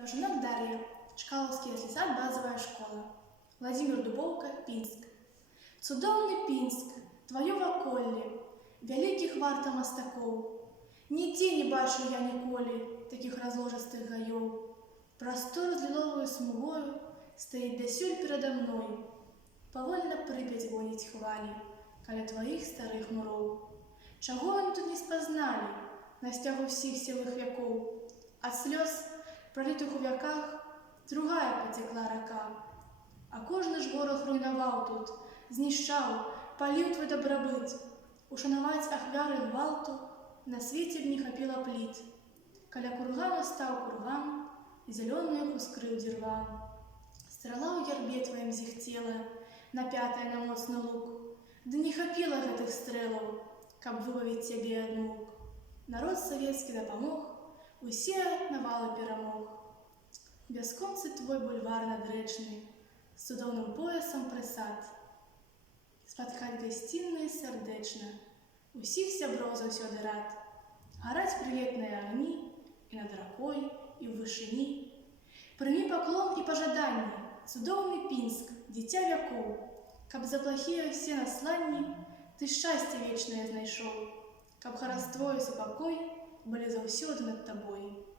Долженок Дарья, Чкаловский сад, базовая школа. Владимир Дубовка, Пінск. Цудоўны Пінск, твоё ваколле, вялікіх варта мастакоў. Нідзе не бачыў я ніколі такіх разложыстых гаёў. Прастор з ліловаю смугою стаіць дасюль перада мной. Павольна Прыпяць гоніць хвалі каля тваіх старых муроў. Чаго они тут не спазналі на сцягу ўсіх сівых вякоў? Ад слёз, пралітых у вяках, другая пацякла рака. А кожны ж вораг руйнаваў тут, знішчаў, паліў твой дабрабыт. Ушанаваць ахвяры гвалту на свеце б не хапіла пліт. Каля кургана стаў курган, зялёную ускрыў дзірван. Страла ў ярбе тваім зіхцела, напятая на моцны лук. Ды не хапіла гэтых стрэлаў, каб выбавіць цябе ад мук. Народ савецкі дапамог, усе навалы перамог. Бясконцы твой бульвар надрэчны, з цудоўным поясам прысад. Спаткаць гасцінны сардэчна, усіх сяброў заўсёды рад. Гараць прыветныя агні і над ракой, і ў вышыні. Прымі паклон і пажаданні, цудоўны Пінск, дзіця вякоў. Каб за плахія ўсе насланні ты шчасце вечнае знайшоў, каб хараство і супакой былі заўсёды над табой.